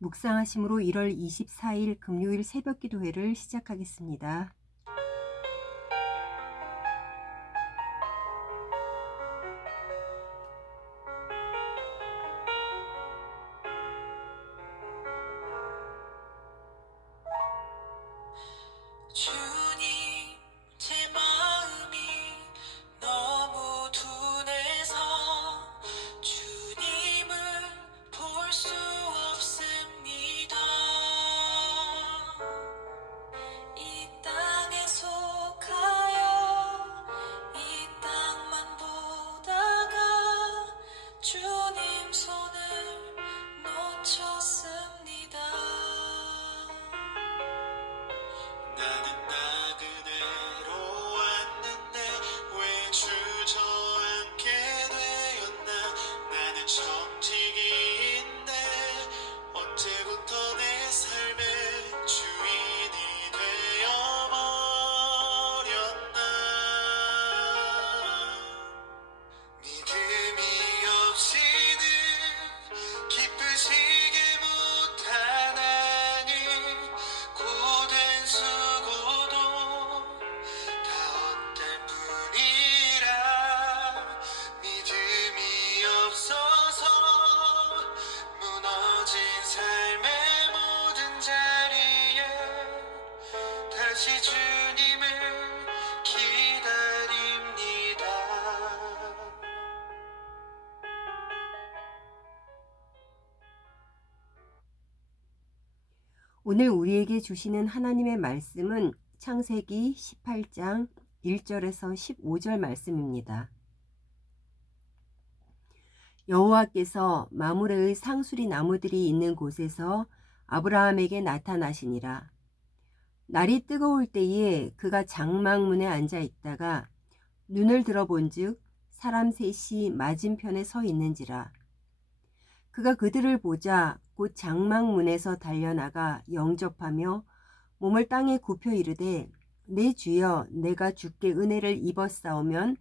묵상하심으로 1월 24일 금요일 새벽 기도회를 시작하겠습니다. 주님, 제 마음이 너무 둔해서 주님을 볼 수 없습니다. 이 땅에 속하여 이 땅만 보다가 주님 손을 놓쳤습니다. 나는 나그네로 왔는데 왜 주저앉게 되었나. 나는 청지기인데 언제부터 내 삶의 주인이 되어버렸나. 믿음이 없이는 기쁘시게 못하나니 고된 수고도 다 헛될 뿐이라. 믿음이 없어서 무너진 삶의 모든 자리에 다시 주님을 기다립니다. 오늘 우리에게 주시는 하나님의 말씀은 창세기 18장 1절에서 15절 말씀입니다. 여호와께서 마므레의 상수리 나무들이 있는 곳에서 아브라함에게 나타나시니라. 날이 뜨거울 때에 그가 장막문에 앉아 있다가 눈을 들어본즉 사람 셋이 맞은편에 서 있는지라. 그가 그들을 보자 곧 장막문에서 달려나가 영접하며 몸을 땅에 굽혀 이르되, 내 주여, 내가 주께 은혜를 입었사오면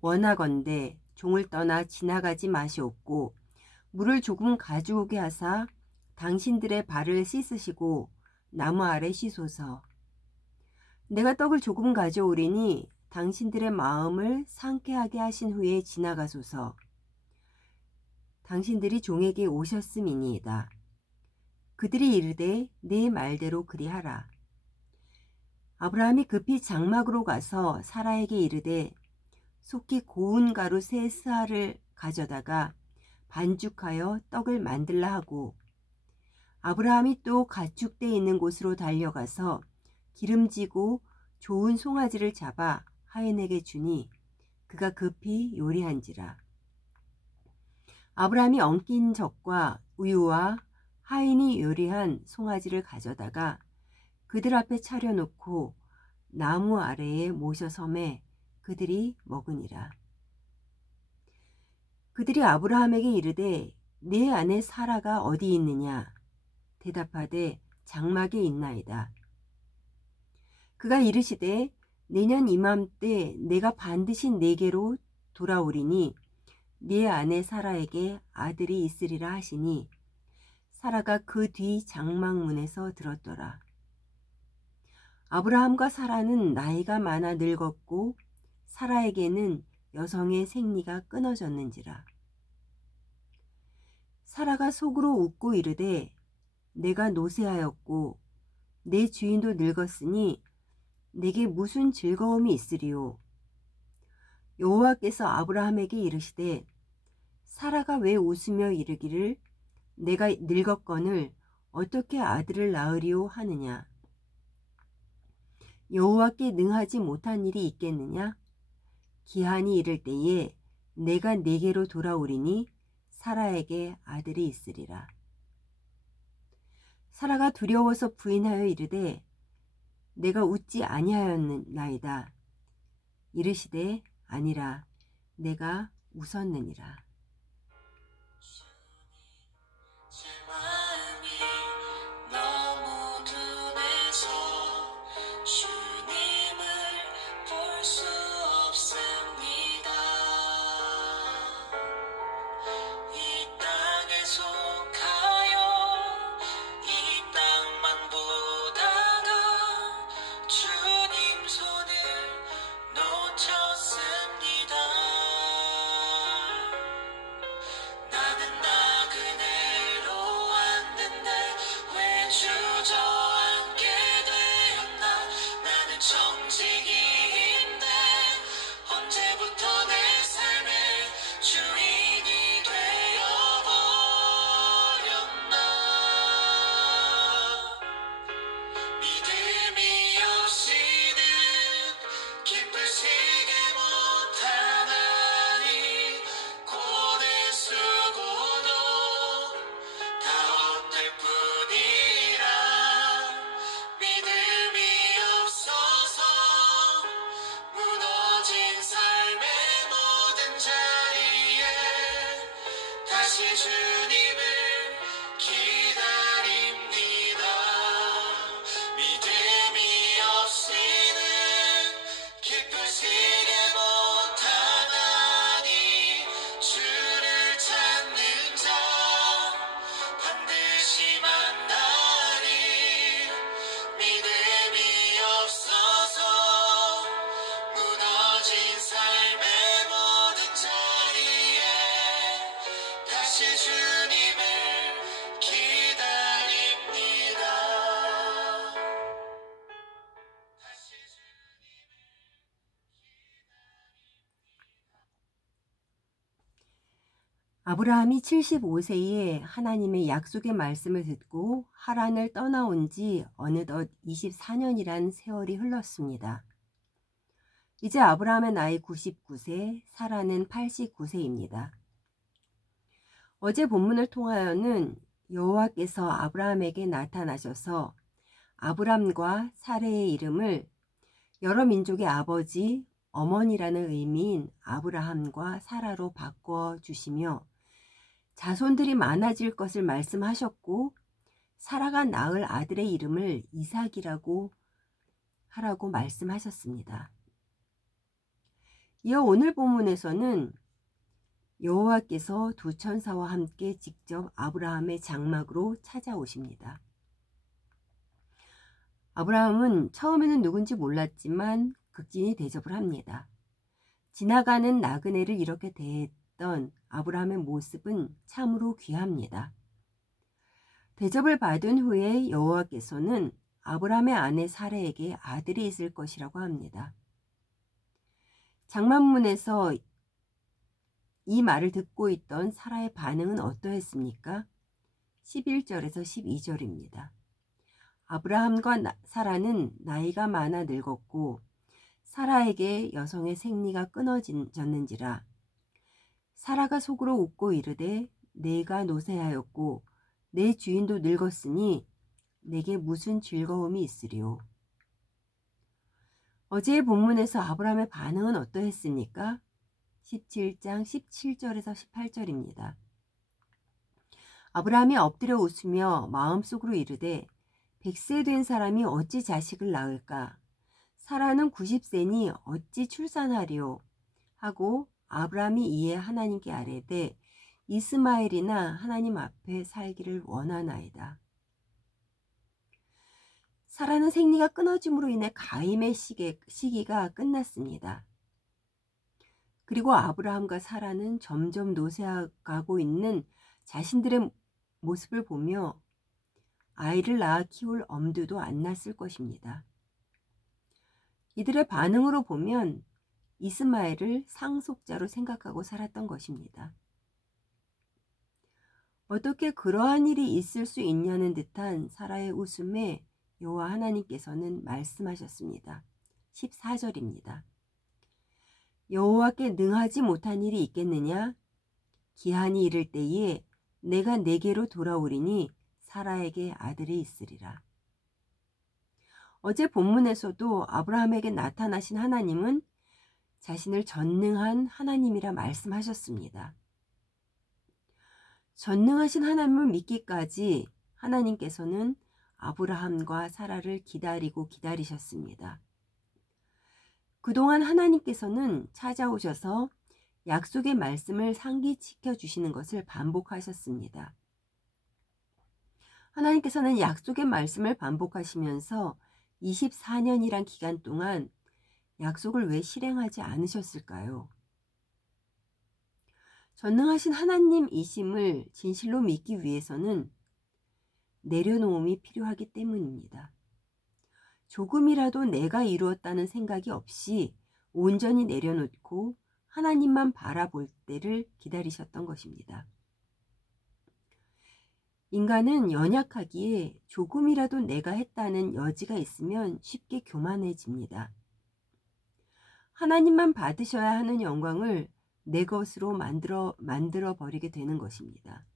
원하건대 종을 떠나 지나가지 마시옵고 물을 조금 가져오게 하사 당신들의 발을 씻으시고 나무 아래 쉬소서. 내가 떡을 조금 가져오리니 당신들의 마음을 상쾌하게 하신 후에 지나가소서. 당신들이 종에게 오셨음이니이다. 그들이 이르되 내 말대로 그리하라. 아브라함이 급히 장막으로 가서 사라에게 이르되 속히 고운 가루 세 스아를 가져다가 반죽하여 떡을 만들라 하고, 아브라함이 또 가축대 있는 곳으로 달려가서 기름지고 좋은 송아지를 잡아 하인에게 주니 그가 급히 요리한지라. 아브라함이 엉킨 젖과 우유와 하인이 요리한 송아지를 가져다가 그들 앞에 차려놓고 나무 아래에 모셔 섬에 그들이 먹으니라. 그들이 아브라함에게 이르되 네 아내 사라가 어디 있느냐. 대답하되 장막에 있나이다. 그가 이르시되 내년 이맘때 내가 반드시 네게로 돌아오리니 네 아내 사라에게 아들이 있으리라 하시니 사라가 그 뒤 장막문에서 들었더라. 아브라함과 사라는 나이가 많아 늙었고 사라에게는 여성의 생리가 끊어졌는지라. 사라가 속으로 웃고 이르되 내가 노쇠하였고 내 주인도 늙었으니 내게 무슨 즐거움이 있으리요. 여호와께서 아브라함에게 이르시되 사라가 왜 웃으며 이르기를 내가 늙었거늘 어떻게 아들을 낳으리요 하느냐. 여호와께 능하지 못한 일이 있겠느냐. 기한이 이를 때에 내가 네게로 돌아오리니 사라에게 아들이 있으리라. 사라가 두려워서 부인하여 이르되 내가 웃지 아니하였나이다. 이르시되 아니라 내가 웃었느니라. 제 마음이 너무 둔해서 주님을 볼 수 없습니다. 이 땅에 속하여 아브라함이 75세에 하나님의 약속의 말씀을 듣고 하란을 떠나온 지 어느덧 24년이란 세월이 흘렀습니다. 이제 아브라함의 나이 99세, 사라는 89세입니다. 어제 본문을 통하여는 여호와께서 아브라함에게 나타나셔서 아브람과 사레의 이름을 여러 민족의 아버지, 어머니라는 의미인 아브라함과 사라로 바꿔 주시며 자손들이 많아질 것을 말씀하셨고 사라가 낳을 아들의 이름을 이삭이라고 하라고 말씀하셨습니다. 이어 오늘 본문에서는 여호와께서 두 천사와 함께 직접 아브라함의 장막으로 찾아오십니다. 아브라함은 처음에는 누군지 몰랐지만 극진히 대접을 합니다. 지나가는 나그네를 이렇게 대했던 아브라함의 모습은 참으로 귀합니다. 대접을 받은 후에 여호와께서는 아브라함의 아내 사라에게 아들이 있을 것이라고 합니다. 장막문에서 이 말을 듣고 있던 사라의 반응은 어떠했습니까? 11절에서 12절입니다. 아브라함과 사라는 나이가 많아 늙었고 사라에게 여성의 생리가 끊어졌는지라 사라가 속으로 웃고 이르되 내가 노쇠하였고 내 주인도 늙었으니 내게 무슨 즐거움이 있으리요. 어제의 본문에서 아브라함의 반응은 어떠했습니까? 17장 17절에서 18절입니다. 아브라함이 엎드려 웃으며 마음속으로 이르되 100세 된 사람이 어찌 자식을 낳을까? 사라는 90세니 어찌 출산하리요? 하고 아브라함이 이에 하나님께 아뢰되 이스마엘이나 하나님 앞에 살기를 원하나이다. 사라는 생리가 끊어짐으로 인해 가임의 시기가 끝났습니다. 그리고 아브라함과 사라는 점점 노쇠하고 있는 자신들의 모습을 보며 아이를 낳아 키울 엄두도 안 났을 것입니다. 이들의 반응으로 보면 이스마엘을 상속자로 생각하고 살았던 것입니다. 어떻게 그러한 일이 있을 수 있냐는 듯한 사라의 웃음에 여호와 하나님께서는 말씀하셨습니다. 14절입니다. 여호와께 능하지 못한 일이 있겠느냐? 기한이 이를 때에 내가 내게로 돌아오리니 사라에게 아들이 있으리라. 어제 본문에서도 아브라함에게 나타나신 하나님은 자신을 전능한 하나님이라 말씀하셨습니다. 전능하신 하나님을 믿기까지 하나님께서는 아브라함과 사라를 기다리셨습니다. 그동안 하나님께서는 찾아오셔서 약속의 말씀을 상기시켜 주시는 것을 반복하셨습니다. 하나님께서는 약속의 말씀을 반복하시면서 24년이란 기간 동안 약속을 왜 실행하지 않으셨을까요? 전능하신 하나님이심을 진실로 믿기 위해서는 내려놓음이 필요하기 때문입니다. 조금이라도 내가 이루었다는 생각이 없이 온전히 내려놓고 하나님만 바라볼 때를 기다리셨던 것입니다. 인간은 연약하기에 조금이라도 내가 했다는 여지가 있으면 쉽게 교만해집니다. 하나님만 받으셔야 하는 영광을 내 것으로 만들어 버리게 되는 것입니다.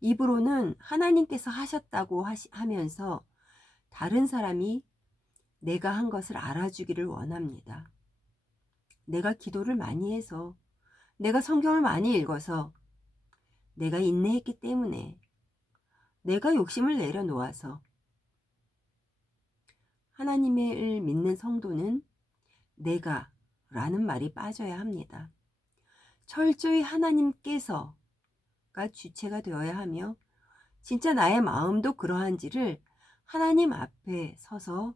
입으로는 하나님께서 하셨다고 하면서 다른 사람이 내가 한 것을 알아주기를 원합니다. 내가 기도를 많이 해서, 내가 성경을 많이 읽어서, 내가 인내했기 때문에, 내가 욕심을 내려놓아서. 하나님을 믿는 성도는 내가 라는 말이 빠져야 합니다. 철저히 하나님께서가 주체가 되어야 하며 진짜 나의 마음도 그러한지를 하나님 앞에 서서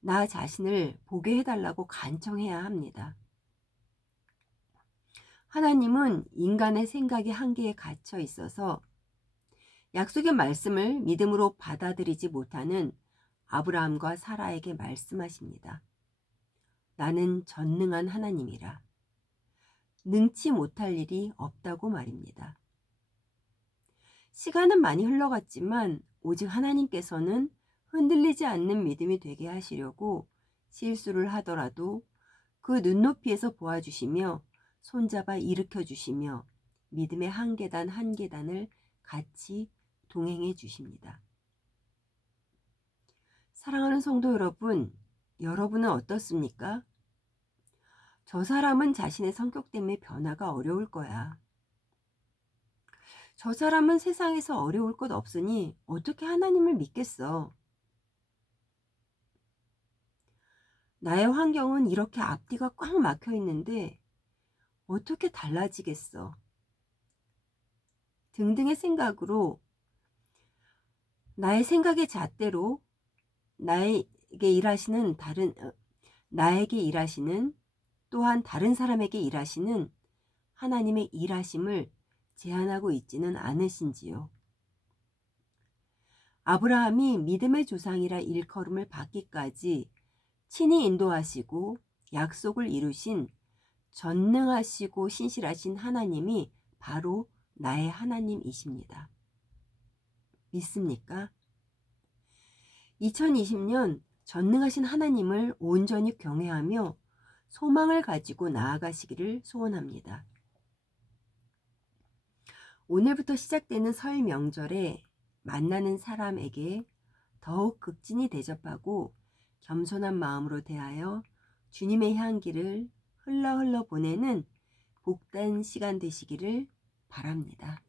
나 자신을 보게 해달라고 간청해야 합니다. 하나님은 인간의 생각의 한계에 갇혀 있어서 약속의 말씀을 믿음으로 받아들이지 못하는 아브라함과 사라에게 말씀하십니다. 나는 전능한 하나님이라. 능치 못할 일이 없다고 말입니다. 시간은 많이 흘러갔지만 오직 하나님께서는 흔들리지 않는 믿음이 되게 하시려고 실수를 하더라도 그 눈높이에서 보아주시며 손잡아 일으켜 주시며 믿음의 한 계단 한 계단을 같이 동행해 주십니다. 사랑하는 성도 여러분, 여러분은 어떻습니까? 저 사람은 자신의 성격 때문에 변화가 어려울 거야. 저 사람은 세상에서 어려울 것 없으니 어떻게 하나님을 믿겠어? 나의 환경은 이렇게 앞뒤가 꽉 막혀 있는데 어떻게 달라지겠어? 등등의 생각으로 나의 생각의 잣대로 나에게 일하시는 또한 다른 사람에게 일하시는 하나님의 일하심을 제한하고 있지는 않으신지요. 아브라함이 믿음의 조상이라 일컬음을 받기까지 친히 인도하시고 약속을 이루신 전능하시고 신실하신 하나님이 바로 나의 하나님이십니다. 믿습니까? 2020년 전능하신 하나님을 온전히 경외하며 소망을 가지고 나아가시기를 소원합니다. 오늘부터 시작되는 설 명절에 만나는 사람에게 더욱 극진히 대접하고 겸손한 마음으로 대하여 주님의 향기를 흘러 보내는 복된 시간 되시기를 바랍니다.